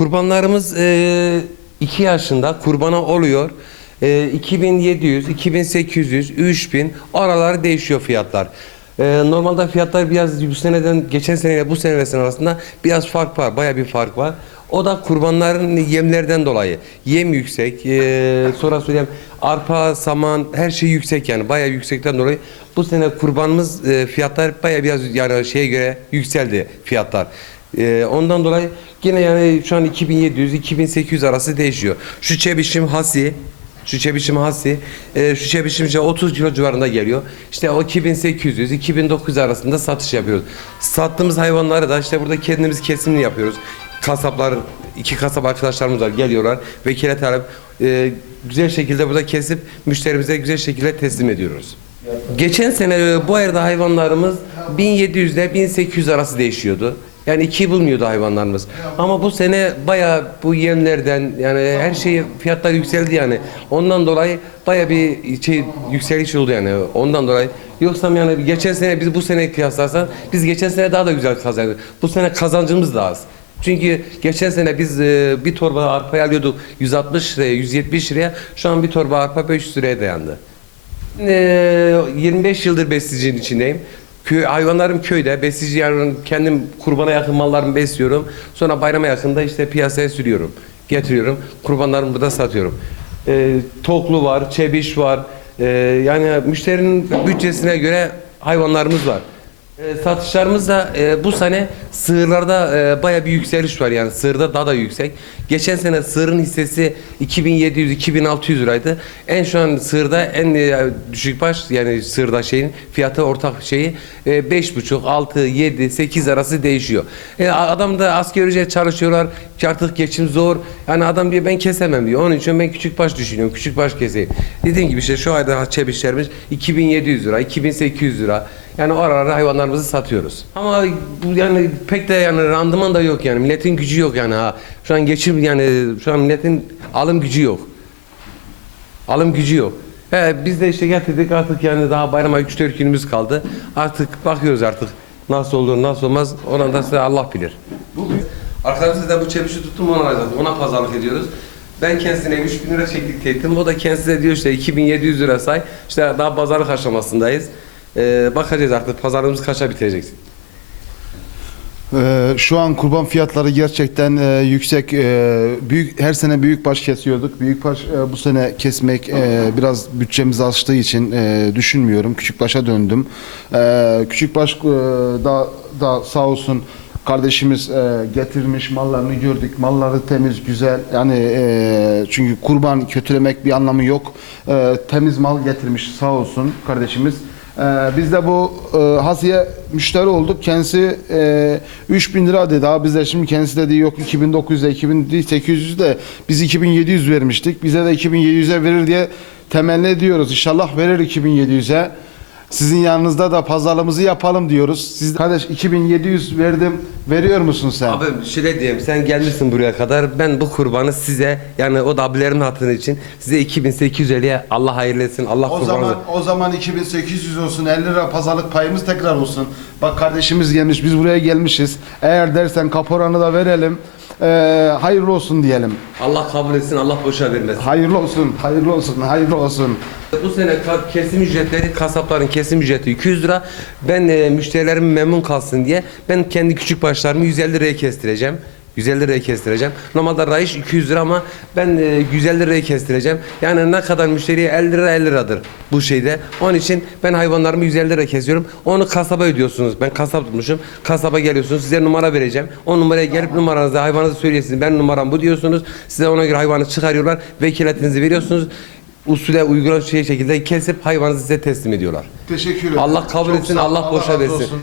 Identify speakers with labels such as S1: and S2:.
S1: Kurbanlarımız 2 yaşında kurbana oluyor. E, 2700, 2800, 3000 araları değişiyor fiyatlar. E, normalde fiyatlar biraz bu seneden geçen seneyle bu senesin arasında biraz fark var. Baya bir fark var. O da kurbanların yemlerden dolayı. Yem yüksek. E, sonra söyleyeyim arpa, saman her şey yüksek yani. Baya yüksekten dolayı bu sene kurbanımız e, fiyatlar baya biraz yani şeye göre yükseldi fiyatlar. Ee, ondan dolayı yine yani şu an 2700-2800 arası değişiyor. Şu çebişim hasi, şu çebişim hasi, e, şu çebişim işte 30 kilo civarında geliyor. İşte o 2800-2900 arasında satış yapıyoruz. Sattığımız hayvanları da işte burada kendimiz kesimini yapıyoruz. Kasaplar, iki kasap arkadaşlarımız var geliyorlar. Vekile talep e, güzel şekilde burada kesip müşterimize güzel şekilde teslim ediyoruz. Geçen sene e, bu ayda hayvanlarımız 1700 ile 1800 arası değişiyordu. Yani iki bulmuyordu hayvanlarımız. Ama bu sene baya bu yemlerden yani her şey fiyatlar yükseldi yani. Ondan dolayı baya bir şey yükseliş oldu yani. Ondan dolayı yoksa yani geçen sene biz bu sene kıyaslarsan biz geçen sene daha da güzel kazandık. Bu sene kazancımız da az. Çünkü geçen sene biz e, bir torba arpa alıyorduk 160 liraya, 170 liraya. Şu an bir torba arpa 500 liraya dayandı. Ee, 25 yıldır besicinin içindeyim. Köy, hayvanlarım köyde. Besici yani kendim kurbana yakın mallarımı besliyorum. Sonra bayrama yakında işte piyasaya sürüyorum. Getiriyorum. Kurbanlarımı burada satıyorum. Ee, toklu var, çebiş var. Ee, yani müşterinin bütçesine göre hayvanlarımız var. E, satışlarımız da e, bu sene sığırlarda e, baya bir yükseliş var yani sığırda daha da yüksek. Geçen sene sığırın hissesi 2700-2600 liraydı. En şu an sığırda en e, düşük baş yani sığırda şeyin fiyatı ortak şeyi e, 5,5, 6, 7, 8 arası değişiyor. E, adam da asgari ücret çalışıyorlar. Artık geçim zor. Yani adam diyor ben kesemem diyor. Onun için ben küçük baş düşünüyorum. Küçük baş keseyim. Dediğim gibi işte şu ayda çebişlerimiz 2700 lira, 2800 lira. Yani o aralarda hayvanlarımızı satıyoruz. Ama bu yani pek de yani randıman da yok yani. Milletin gücü yok yani ha. Şu an geçim yani şu an milletin alım gücü yok. Alım gücü yok. He, biz de işte getirdik artık yani daha bayrama 3-4 günümüz kaldı. Artık bakıyoruz artık nasıl olur nasıl olmaz. Oradan da size Allah bilir. Arkadaşlar bu çepişi tuttum ona alacağız. Ona pazarlık ediyoruz. Ben kendisine 3000 lira çektik teklifim. O da kendisine diyor işte 2700 lira say. İşte daha pazarlık aşamasındayız. Ee, bakacağız artık pazarlığımız kaça bitirecek.
S2: Ee, şu an kurban fiyatları gerçekten e, yüksek. Ee, büyük her sene büyük baş kesiyorduk. Büyük baş e, bu sene kesmek e, biraz bütçemiz açtığı için e, düşünmüyorum. Küçük başa döndüm. Ee, küçük baş e, da da sağ olsun kardeşimiz e, getirmiş mallarını gördük. Malları temiz, güzel. Yani e, çünkü kurban kötülemek bir anlamı yok. E, temiz mal getirmiş sağ olsun kardeşimiz. Ee, biz de bu e, Hasiye müşteri olduk. Kendisi e, 3000 lira dedi. Abi bize şimdi kendisi dedi yok 2900'e 2800 de biz 2700 vermiştik. Bize de 2700'e verir diye temenni ediyoruz. İnşallah verir 2700'e. Sizin yanınızda da pazarlığımızı yapalım diyoruz. Siz kardeş 2700 verdim. Veriyor musun sen?
S1: Abi şöyle diyeyim sen gelmişsin buraya kadar ben bu kurbanı size yani o da abilerin hatırı için size 2850'ye Allah hayırlı etsin Allah
S2: O
S1: kurbanı
S2: zaman o zaman 2800 olsun 50 lira pazarlık payımız tekrar olsun. Bak kardeşimiz gelmiş biz buraya gelmişiz. Eğer dersen kaporanı da verelim. Ee, hayırlı olsun diyelim.
S1: Allah kabul etsin Allah boşa vermesin.
S2: Hayırlı olsun, hayırlı olsun, hayırlı olsun.
S1: Bu sene kesim ücretleri kasapların kesim ücreti 200 lira. Ben e, müşterilerim memnun kalsın diye ben kendi küçük başlarımı 150 liraya kestireceğim. 150 liraya kestireceğim. Normalde rayış 200 lira ama ben e, 150 liraya kestireceğim. Yani ne kadar müşteriye 50 lira 50 liradır bu şeyde. Onun için ben hayvanlarımı 150 lira kesiyorum. Onu kasaba ödüyorsunuz. Ben kasap tutmuşum. Kasaba geliyorsunuz. Size numara vereceğim. O numaraya gelip numaranızı hayvanınızı söyleyesiniz. Ben numaram bu diyorsunuz. Size ona göre hayvanı çıkarıyorlar. Vekiletinizi veriyorsunuz. Usule uygun şey şekilde kesip hayvanınızı size teslim ediyorlar.
S2: Teşekkür ederim.
S1: Allah kabul
S2: Çok
S1: etsin,
S2: ol,
S1: Allah boşa versin.
S2: olsun.